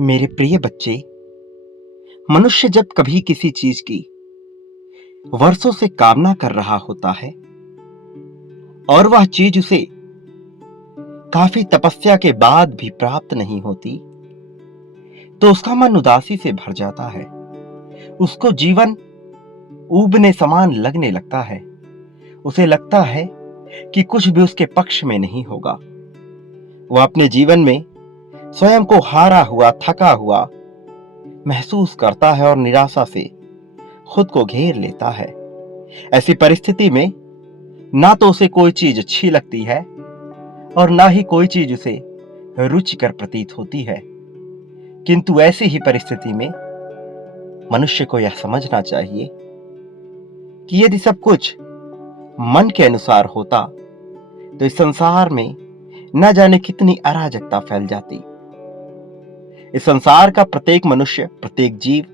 मेरे प्रिय बच्चे, मनुष्य जब कभी किसी चीज की वर्षों से कामना कर रहा होता है और वह चीज उसे काफी तपस्या के बाद भी प्राप्त नहीं होती, तो उसका मन उदासी से भर जाता है। उसको जीवन ऊबने समान लगने लगता है। उसे लगता है कि कुछ भी उसके पक्ष में नहीं होगा। वह अपने जीवन में स्वयं को हारा हुआ, थका हुआ महसूस करता है और निराशा से खुद को घेर लेता है। ऐसी परिस्थिति में ना तो उसे कोई चीज अच्छी लगती है और ना ही कोई चीज उसे रुचिकर प्रतीत होती है। किंतु ऐसी ही परिस्थिति में मनुष्य को यह समझना चाहिए कि यदि सब कुछ मन के अनुसार होता तो इस संसार में न जाने कितनी अराजकता फैल जाती। इस संसार का प्रत्येक मनुष्य, प्रत्येक जीव,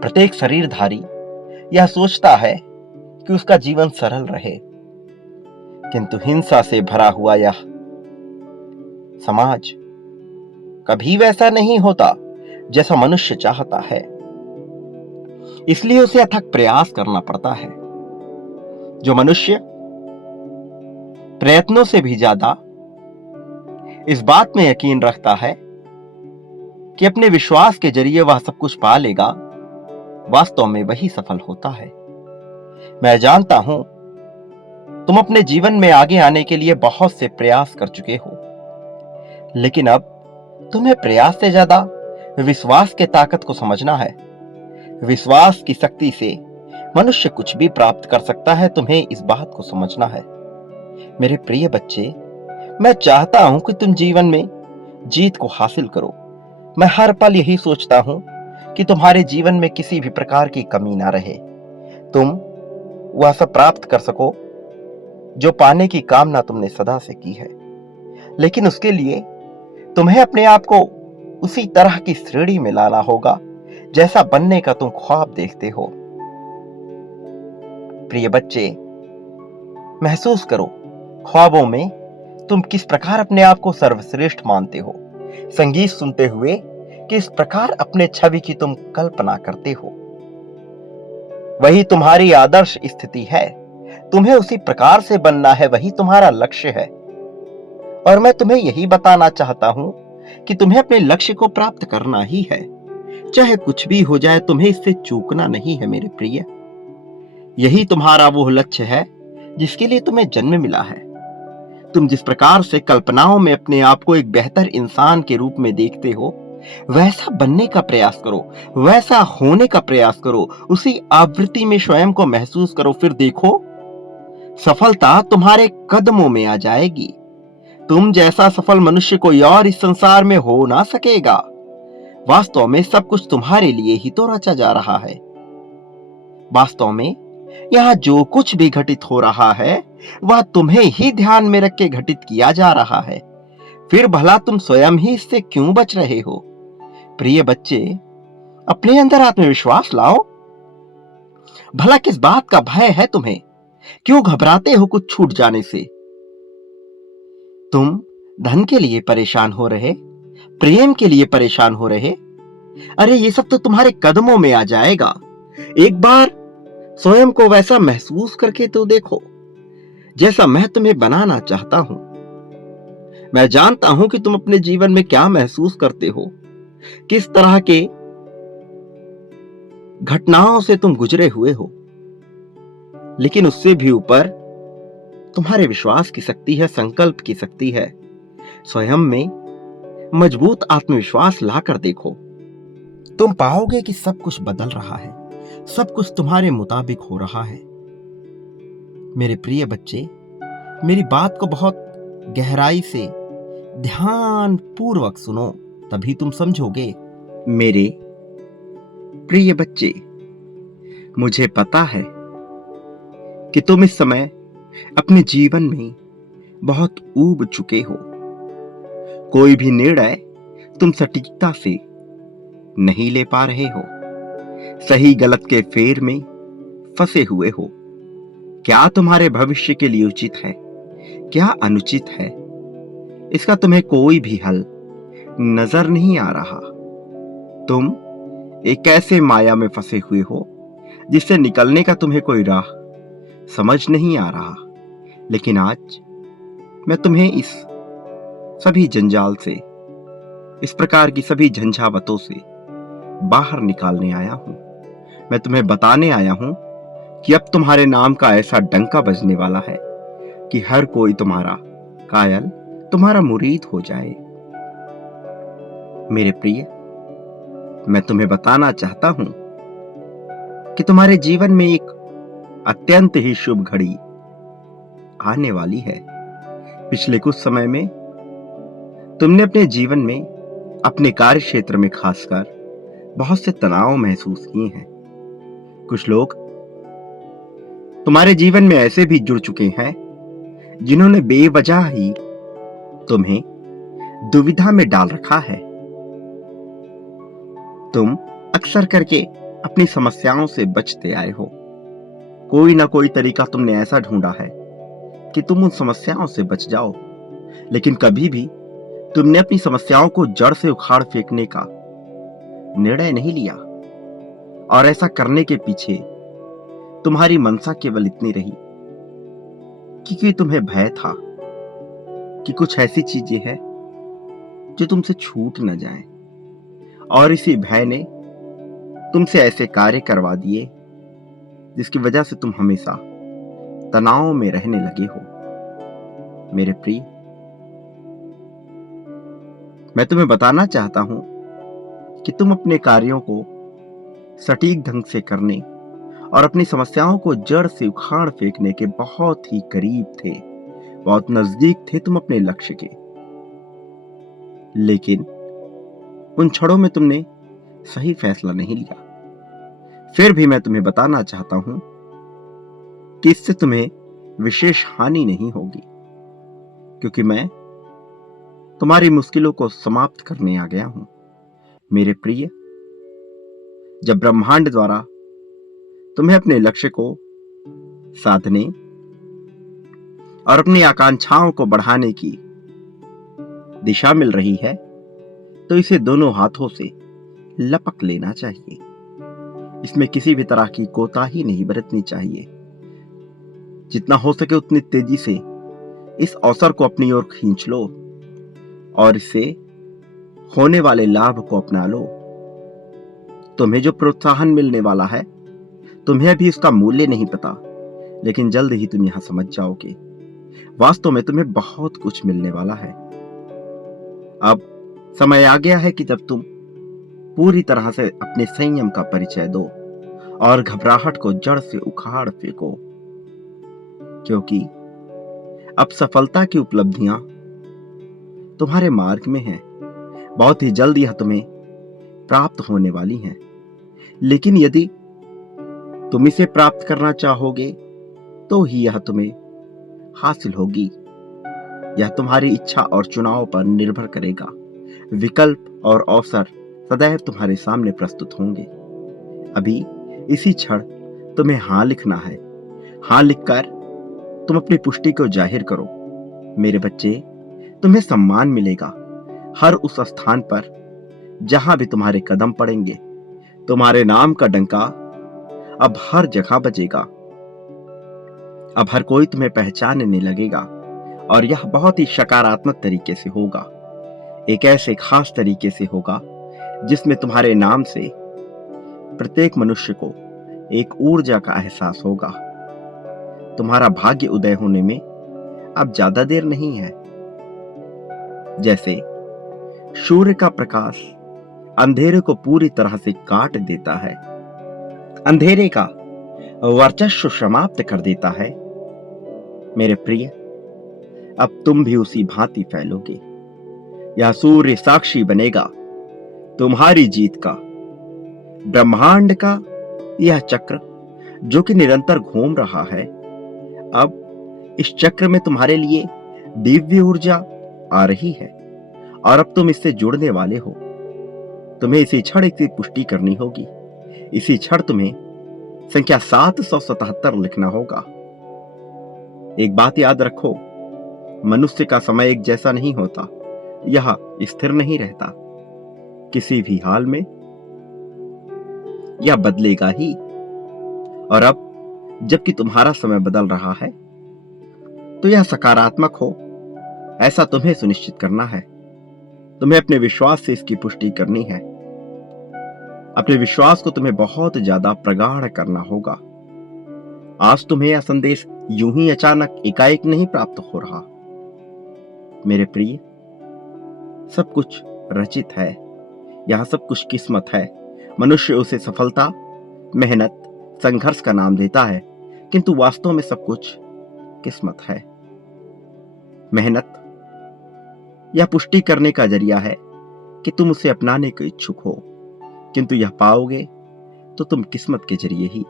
प्रत्येक शरीरधारी यह सोचता है कि उसका जीवन सरल रहे, किंतु हिंसा से भरा हुआ यह समाज कभी वैसा नहीं होता जैसा मनुष्य चाहता है। इसलिए उसे अथक प्रयास करना पड़ता है। जो मनुष्य प्रयत्नों से भी ज्यादा इस बात में यकीन रखता है कि अपने विश्वास के जरिए वह सब कुछ पा लेगा, वास्तव में वही सफल होता है। मैं जानता हूं तुम अपने जीवन में आगे आने के लिए बहुत से प्रयास कर चुके हो, लेकिन अब तुम्हें प्रयास से ज्यादा विश्वास के ताकत को समझना है। विश्वास की शक्ति से मनुष्य कुछ भी प्राप्त कर सकता है। तुम्हें इस बात को समझना है। मेरे प्रिय बच्चे, मैं चाहता हूं कि तुम जीवन में जीत को हासिल करो। मैं हर पल यही सोचता हूं कि तुम्हारे जीवन में किसी भी प्रकार की कमी ना रहे। तुम वह सब प्राप्त कर सको जो पाने की कामना तुमने सदा से की है। लेकिन उसके लिए तुम्हें अपने आप को उसी तरह की श्रेणी में लाना होगा जैसा बनने का तुम ख्वाब देखते हो। प्रिय बच्चे, महसूस करो ख्वाबों में तुम किस प्रकार अपने आप को सर्वश्रेष्ठ मानते हो। संगीत सुनते हुए किस प्रकार अपने छवि की तुम कल्पना करते हो। वही तुम्हारी आदर्श स्थिति है। तुम्हें उसी प्रकार से बनना है, वही तुम्हारा लक्ष्य है। और मैं तुम्हें यही बताना चाहता हूं कि तुम्हें अपने लक्ष्य को प्राप्त करना ही है। चाहे कुछ भी हो जाए, तुम्हें इससे चूकना नहीं है मेरे प्रिय। यही तुम्हारा वो लक्ष्य है जिसके लिए तुम्हें जन्म मिला है। तुम जिस प्रकार से कल्पनाओं में अपने आप को एक बेहतर इंसान के रूप में देखते हो, वैसा बनने का प्रयास करो, वैसा होने का प्रयास करो। उसी आवृत्ति में स्वयं को महसूस करो। फिर देखो, सफलता तुम्हारे कदमों में आ जाएगी। तुम जैसा सफल मनुष्य कोई और इस संसार में हो ना सकेगा। वास्तव में सब कुछ तुम्हारे लिए ही तो रचा जा रहा है। वास्तव में यहां जो कुछ भी घटित हो रहा है वह तुम्हें ही ध्यान में रख के घटित किया जा रहा है। फिर भला तुम स्वयं ही इससे क्यों बच रहे हो? प्रिय बच्चे, अपने अंदर आत्मविश्वास लाओ। भला किस बात का भय है तुम्हें? क्यों घबराते हो कुछ छूट जाने से? तुम धन के लिए परेशान हो रहे, प्रेम के लिए परेशान हो रहे? अरे ये सब तो तुम्हारे कदमों में आ जाएगा। एक बार स्वयं को वैसा महसूस करके तो देखो जैसा मैं तुम्हें बनाना चाहता हूं। मैं जानता हूं कि तुम अपने जीवन में क्या महसूस करते हो, किस तरह के घटनाओं से तुम गुजरे हुए हो। लेकिन उससे भी ऊपर तुम्हारे विश्वास की शक्ति है, संकल्प की शक्ति है। स्वयं में मजबूत आत्मविश्वास लाकर देखो, तुम पाओगे कि सब कुछ बदल रहा है, सब कुछ तुम्हारे मुताबिक हो रहा है। मेरे प्रिय बच्चे, मेरी बात को बहुत गहराई से ध्यान पूर्वक सुनो, तभी तुम समझोगे। मेरे प्रिय बच्चे, मुझे पता है कि तुम इस समय अपने जीवन में बहुत ऊब चुके हो। कोई भी निर्णय तुम सटीकता से नहीं ले पा रहे हो। सही गलत के फेर में फंसे हुए हो। क्या तुम्हारे भविष्य के लिए उचित है, क्या अनुचित है, इसका तुम्हें कोई भी हल नजर नहीं आ रहा। तुम एक ऐसे माया में फंसे हुए हो जिससे निकलने का तुम्हें कोई राह समझ नहीं आ रहा। लेकिन आज मैं तुम्हें इस सभी जंजाल से, इस प्रकार की सभी झंझावतों से बाहर निकालने आया हूं। मैं तुम्हें बताने आया हूं कि अब तुम्हारे नाम का ऐसा डंका बजने वाला है कि हर कोई तुम्हारा कायल, तुम्हारा मुरीद हो जाए। मेरे प्रिय, मैं तुम्हें बताना चाहता हूं कि तुम्हारे जीवन में एक अत्यंत ही शुभ घड़ी आने वाली है। पिछले कुछ समय में तुमने अपने जीवन में, अपने कार्य क्षेत्र में खासकर बहुत से तनाव महसूस किए हैं। कुछ लोग तुम्हारे जीवन में ऐसे भी जुड़ चुके हैं जिन्होंने बेवजह ही तुम्हें दुविधा में डाल रखा है। तुम अक्सर करके अपनी समस्याओं से बचते आए हो। कोई ना कोई तरीका तुमने ऐसा ढूंढा है कि तुम उन समस्याओं से बच जाओ, लेकिन कभी भी तुमने अपनी समस्याओं को जड़ से उखाड़ फेंकने का निर्णय नहीं लिया। और ऐसा करने के पीछे तुम्हारी मनसा केवल इतनी रही क्योंकि तुम्हें भय था कि कुछ ऐसी चीजें हैं जो तुमसे छूट न जाएं, और इसी भय ने तुमसे ऐसे कार्य करवा दिए जिसकी वजह से तुम हमेशा तनाव में रहने लगे हो। मेरे प्रिय, मैं तुम्हें बताना चाहता हूं कि तुम अपने कार्यों को सटीक ढंग से करने और अपनी समस्याओं को जड़ से उखाड़ फेंकने के बहुत ही करीब थे, बहुत नजदीक थे तुम अपने लक्ष्य के। लेकिन उन क्षणों में तुमने सही फैसला नहीं लिया। फिर भी मैं तुम्हें बताना चाहता हूं कि इससे तुम्हें विशेष हानि नहीं होगी, क्योंकि मैं तुम्हारी मुश्किलों को समाप्त करने आ गया हूं। मेरे प्रिय, जब ब्रह्मांड द्वारा तुम्हें अपने लक्ष्य को साधने और अपनी आकांक्षाओं को बढ़ाने की दिशा मिल रही है, तो इसे दोनों हाथों से लपक लेना चाहिए। इसमें किसी भी तरह की कोताही नहीं बरतनी चाहिए। जितना हो सके उतनी तेजी से इस अवसर को अपनी ओर खींच लो और इससे होने वाले लाभ को अपना लो। तुम्हें जो प्रोत्साहन मिलने वाला है, तुम्हें भी इसका मूल्य नहीं पता, लेकिन जल्द ही तुम यहां समझ जाओगे। वास्तव में तुम्हें बहुत कुछ मिलने वाला है। अब समय आ गया है कि जब तुम पूरी तरह से अपने संयम का परिचय दो और घबराहट को जड़ से उखाड़ फेंको, क्योंकि अब सफलता की उपलब्धियां तुम्हारे मार्ग में हैं। बहुत ही जल्द यह तुम्हें प्राप्त होने वाली हैं। लेकिन यदि तुम इसे प्राप्त करना चाहोगे तो ही यह तुम्हें हासिल होगी। यह तुम्हारी इच्छा और चुनाव पर निर्भर करेगा। विकल्प और अवसर सदैव तुम्हारे सामने प्रस्तुत होंगे। अभी इसी क्षण तुम्हें हां लिखना है। हां लिखकर तुम अपनी पुष्टि को जाहिर करो। मेरे बच्चे, तुम्हें सम्मान मिलेगा हर उस स्थान पर जहां भी तुम्हारे कदम पड़ेंगे। तुम्हारे नाम का डंका अब हर जगह बजेगा। अब हर कोई तुम्हें पहचानने लगेगा, और यह बहुत ही सकारात्मक तरीके से होगा। एक ऐसे खास तरीके से होगा जिसमें तुम्हारे नाम से प्रत्येक मनुष्य को एक ऊर्जा का एहसास होगा। तुम्हारा भाग्य उदय होने में अब ज्यादा देर नहीं है। जैसे सूर्य का प्रकाश अंधेरे को पूरी तरह से काट देता है, अंधेरे का वर्चस्व समाप्त कर देता है, मेरे प्रिय, अब तुम भी उसी भांति फैलोगे। यह सूर्य साक्षी बनेगा तुम्हारी जीत का। ब्रह्मांड का यह चक्र जो कि निरंतर घूम रहा है, अब इस चक्र में तुम्हारे लिए दिव्य ऊर्जा आ रही है, और अब तुम इससे जुड़ने वाले हो। तुम्हें इसी क्षण इसकी पुष्टि करनी होगी। इसी क्षण तुम्हें संख्या 777 लिखना होगा। एक बात याद रखो, मनुष्य का समय एक जैसा नहीं होता। यह स्थिर नहीं रहता। किसी भी हाल में यह बदलेगा ही। और अब जबकि तुम्हारा समय बदल रहा है, तो यह सकारात्मक हो, ऐसा तुम्हें सुनिश्चित करना है। तुम्हें अपने विश्वास से इसकी पुष्टि करनी है। अपने विश्वास को तुम्हें बहुत ज्यादा प्रगाढ़ करना होगा। आज तुम्हें यह संदेश यूं ही अचानक एकाएक नहीं प्राप्त हो रहा। मेरे प्रिय, सब कुछ रचित है। यह सब कुछ किस्मत है। मनुष्य उसे सफलता, मेहनत, संघर्ष का नाम देता है, किंतु वास्तव में सब कुछ किस्मत है। मेहनत यह पुष्टि करने का जरिया है कि तुम उसे अपनाने के इच्छुक हो, किंतु यह पाओगे तो तुम किस्मत के जरिए ही,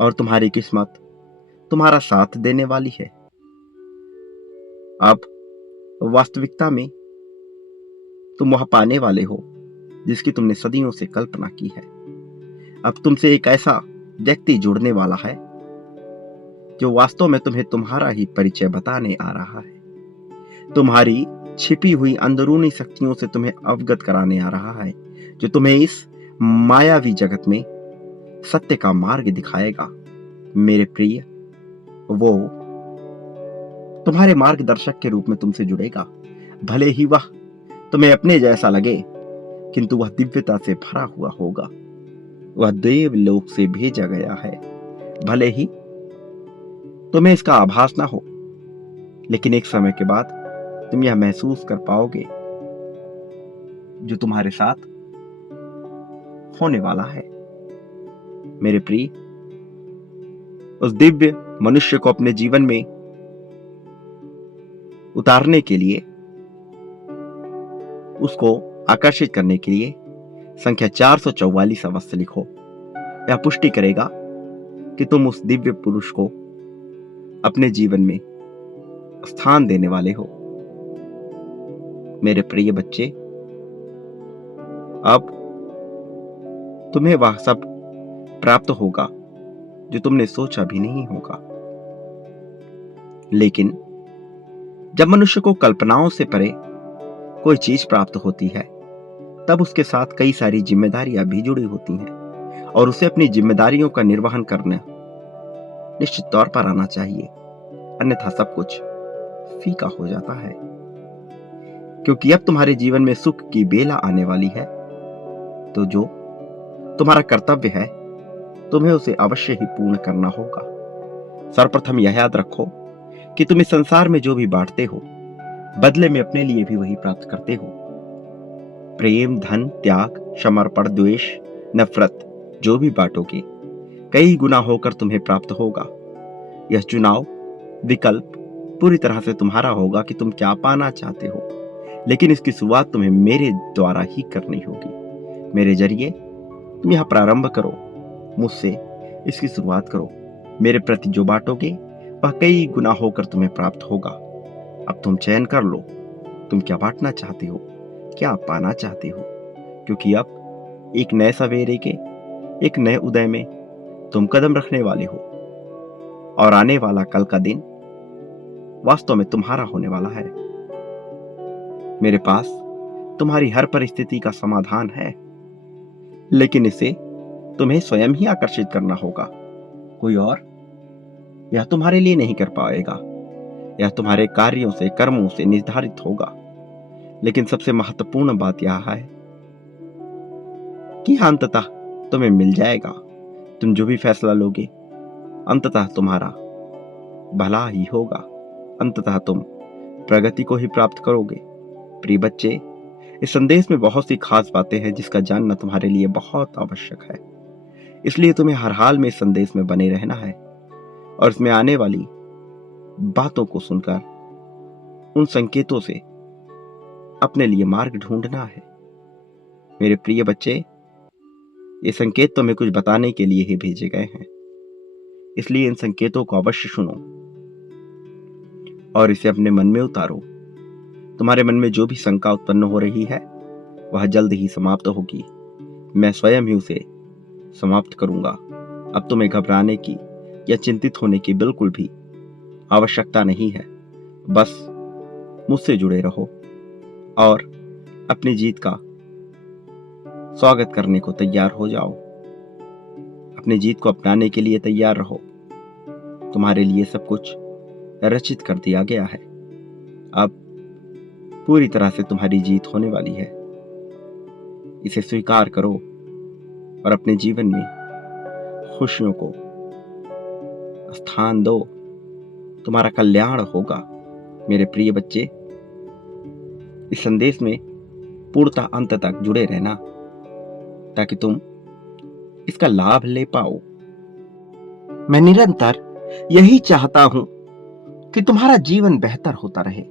और तुम्हारी किस्मत तुम्हारा साथ देने वाली है। अब वास्तविकता में तुम वह पाने वाले हो जिसकी तुमने सदियों से कल्पना की है। अब तुमसे एक ऐसा व्यक्ति जुड़ने वाला है जो वास्तव में तुम्हें तुम्हारा ही परिचय बताने आ रहा है। तुम्हारी छिपी हुई अंदरूनी शक्तियों से तुम्हें अवगत कराने आ रहा है, जो तुम्हें इस मायावी जगत में सत्य का मार्ग दिखाएगा। मेरे प्रिय, वो तुम्हारे मार्गदर्शक के रूप में तुमसे जुड़ेगा। भले ही वह तुम्हें अपने जैसा लगे, किंतु वह दिव्यता से भरा हुआ होगा। वह देवलोक से भेजा गया है। भले ही तुम्हें इसका आभास ना हो, लेकिन एक समय के बाद तुम यह महसूस कर पाओगे जो तुम्हारे साथ होने वाला है। मेरे प्रिय, उस दिव्य मनुष्य को अपने जीवन में उतारने के लिए, उसको आकर्षित करने के लिए संख्या 444 अवश्य लिखो। यह पुष्टि करेगा कि तुम उस दिव्य पुरुष को अपने जीवन में स्थान देने वाले हो। मेरे प्रिय बच्चे, अब तुम्हें वह सब प्राप्त होगा जो तुमने सोचा भी नहीं होगा। लेकिन जब मनुष्य को कल्पनाओं से परे कोई चीज प्राप्त होती है, तब उसके साथ कई सारी जिम्मेदारियां भी जुड़ी होती हैं, और उसे अपनी जिम्मेदारियों का निर्वहन करना निश्चित तौर पर आना चाहिए, अन्यथा सब कुछ फीका हो जाता है। क्योंकि अब तुम्हारे जीवन में सुख की बेला आने वाली है, तो जो तुम्हारा कर्तव्य है, तुम्हें उसे अवश्य ही पूर्ण करना होगा। सर्वप्रथम यह याद रखो कि तुम इस संसार में जो भी बांटते हो, बदले में अपने लिए भी वही प्राप्त करते हो। प्रेम, धन, त्याग, समर्पण, द्वेष, नफरत जो भी बांटोगे, कई गुना होकर तुम्हें प्राप्त होगा। यह चुनाव, विकल्प पूरी तरह से तुम्हारा होगा कि तुम क्या पाना चाहते हो, लेकिन इसकी शुरुआत तुम्हें मेरे द्वारा ही करनी होगी। मेरे जरिए तुम यह प्रारंभ करो, मुझसे इसकी शुरुआत करो। मेरे प्रति जो बांटोगे वह कई गुना होकर तुम्हें प्राप्त होगा। अब तुम चयन कर लो, तुम क्या बांटना चाहते हो, क्या पाना चाहते हो, क्योंकि अब एक नए सवेरे के, एक नए उदय में तुम कदम रखने वाले हो, और आने वाला कल का दिन वास्तव में तुम्हारा होने वाला है। मेरे पास तुम्हारी हर परिस्थिति का समाधान है, लेकिन इसे तुम्हें स्वयं ही आकर्षित करना होगा। कोई और यह तुम्हारे लिए नहीं कर पाएगा। यह तुम्हारे कार्यों से, कर्मों से निर्धारित होगा। लेकिन सबसे महत्वपूर्ण बात यह है कि अंततः तुम्हें मिल जाएगा। तुम जो भी फैसला लोगे, अंततः तुम्हारा भला ही होगा। अंततः तुम प्रगति को ही प्राप्त करोगे। प्रिय बच्चे, इस संदेश में बहुत सी खास बातें हैं जिसका जानना तुम्हारे लिए बहुत आवश्यक है। इसलिए तुम्हें हर हाल में इस संदेश में बने रहना है, और इसमें आने वाली बातों को सुनकर उन संकेतों से अपने लिए मार्ग ढूंढना है। मेरे प्रिय बच्चे, ये संकेत तुम्हें कुछ बताने के लिए ही भेजे गए हैं, इसलिए इन संकेतों को अवश्य सुनो और इसे अपने मन में उतारो। तुम्हारे मन में जो भी शंका उत्पन्न हो रही है, वह जल्द ही समाप्त होगी। मैं स्वयं ही उसे समाप्त करूंगा। अब तुम्हें घबराने की या चिंतित होने की बिल्कुल भी आवश्यकता नहीं है। बस मुझसे जुड़े रहो और अपनी जीत का स्वागत करने को तैयार हो जाओ। अपनी जीत को अपनाने के लिए तैयार रहो। तुम्हारे लिए सब कुछ रचित कर दिया गया है। अब पूरी तरह से तुम्हारी जीत होने वाली है। इसे स्वीकार करो और अपने जीवन में खुशियों को स्थान दो। तुम्हारा कल्याण होगा। मेरे प्रिय बच्चे, इस संदेश में पूर्णतः अंत तक जुड़े रहना ताकि तुम इसका लाभ ले पाओ। मैं निरंतर यही चाहता हूं कि तुम्हारा जीवन बेहतर होता रहे,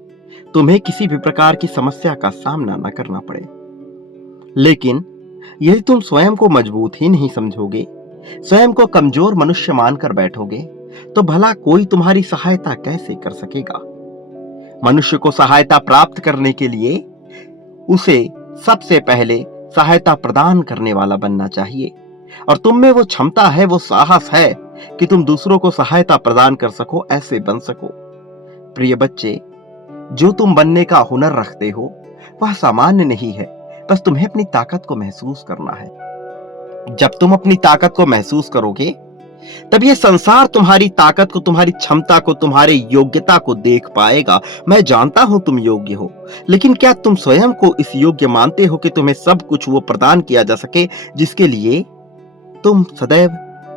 तुम्हें किसी भी प्रकार की समस्या का सामना न करना पड़े। लेकिन यदि तुम स्वयं को मजबूत ही नहीं समझोगे, स्वयं को कमजोर मनुष्य मानकर बैठोगे, तो भला कोई तुम्हारी सहायता कैसे कर सकेगा। मनुष्य को सहायता प्राप्त करने के लिए उसे सबसे पहले सहायता प्रदान करने वाला बनना चाहिए, और तुम में वो क्षमता है, वो साहस है कि तुम दूसरों को सहायता प्रदान कर सको, ऐसे बन सको। प्रिय बच्चे, जो तुम बनने का हुनर रखते हो वह सामान्य नहीं है, बस तुम्हें अपनी ताकत को महसूस करना है। जब तुम अपनी ताकत को महसूस करोगे तब यह संसार तुम्हारी ताकत को, तुम्हारी क्षमता को, तुम्हारी योग्यता को देख पाएगा। मैं जानता हूं तुम योग्य हो, लेकिन क्या तुम स्वयं को इस योग्य मानते हो कि तुम्हें सब कुछ वो प्रदान किया जा सके जिसके लिए तुम सदैव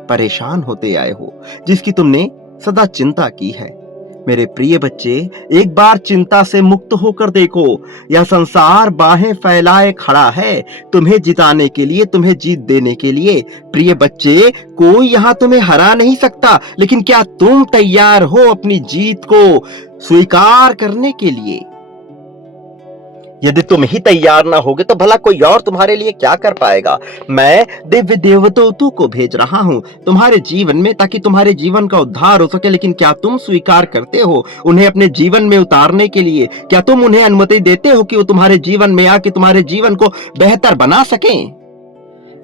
परेशान होते आए हो, जिसकी तुमने सदा चिंता की है। मेरे प्रिय बच्चे, एक बार चिंता से मुक्त होकर देखो। यह संसार बाहें फैलाए खड़ा है तुम्हें जिताने के लिए, तुम्हें जीत देने के लिए। प्रिय बच्चे, कोई यहां तुम्हें हरा नहीं सकता, लेकिन क्या तुम तैयार हो अपनी जीत को स्वीकार करने के लिए? यदि तुम ही तैयार ना होगे तो भला कोई और तुम्हारे लिए क्या कर पाएगा। मैं दिव्य देवदूतों को भेज रहा हूं तुम्हारे जीवन में, ताकि तुम्हारे जीवन का उद्धार हो सके। लेकिन क्या तुम स्वीकार करते हो उन्हें अपने जीवन में उतारने के लिए? क्या तुम उन्हें अनुमति देते हो कि वो तुम्हारे जीवन में आके तुम्हारे जीवन को बेहतर बना सकें?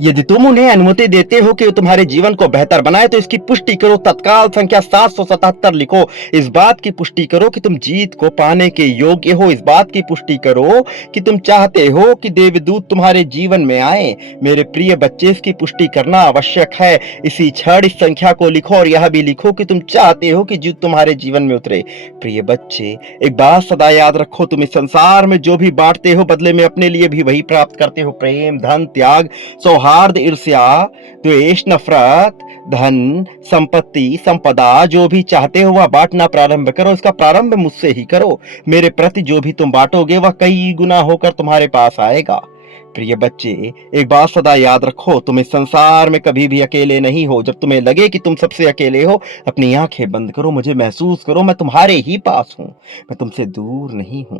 यदि तुम उन्हें अनुमति देते हो कि वो तुम्हारे जीवन को बेहतर बनाए, तो इसकी पुष्टि करो। तत्काल संख्या 777 लिखो। इस बात की पुष्टि करो कि तुम जीत को पाने के योग्य हो। इस बात की पुष्टि करो कि तुम चाहते हो कि देवदूत तुम्हारे जीवन में आए। मेरे प्रिय बच्चे, इसकी पुष्टि करना आवश्यक है। इसी क्षण इस संख्या को लिखो और यह भी लिखो कि तुम चाहते हो कि जीत तुम्हारे जीवन में उतरे। प्रिय बच्चे, एक बात सदा याद रखो, तुम इस संसार में जो भी बांटते हो, बदले में अपने लिए भी वही प्राप्त करते हो। प्रेम, धन, त्याग, सौहार्द, ईर्ष्या, द्वेष, नफरत, धन, संपत्ति, संपदा, जो भी चाहते हो वह बांटना प्रारंभ करो। इसका प्रारंभ मुझसे ही करो। मेरे प्रति जो भी तुम बांटोगे वह कई गुना होकर तुम्हारे पास आएगा। प्रिय बच्चे, एक बात सदा याद रखो, तुम इस संसार में कभी भी अकेले नहीं हो। जब तुम्हें लगे कि तुम सबसे अकेले हो, अपनी आंखें बंद करो, मुझे महसूस करो, मैं तुम्हारे ही पास हूं, मैं तुमसे दूर नहीं हूं।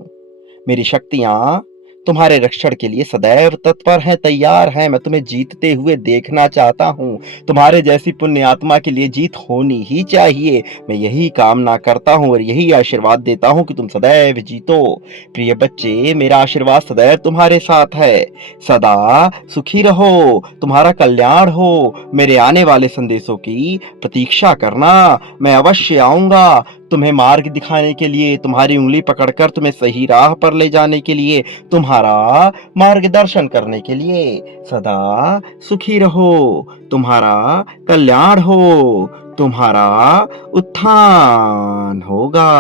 मेरी शक्तियां तुम्हारे रक्षण के लिए सदैव तत्पर हैं, तैयार हैं। मैं तुम्हें जीतते हुए देखना चाहता हूं। तुम्हारे जैसी पुण्य आत्मा के लिए जीत होनी ही चाहिए। मैं यही कामना करता हूं और यही आशीर्वाद देता हूं कि तुम सदैव जीतो। प्रिय बच्चे, मेरा आशीर्वाद सदैव तुम्हारे साथ है। सदा सुखी रहो, तुम्हारा कल्याण हो। मेरे आने वाले संदेशों की प्रतीक्षा करना। मैं अवश्य आऊंगा तुम्हें मार्ग दिखाने के लिए, तुम्हारी उंगली पकड़कर तुम्हें सही राह पर ले जाने के लिए, तुम्हारा मार्गदर्शन करने के लिए। सदा सुखी रहो, तुम्हारा कल्याण हो, तुम्हारा उत्थान होगा।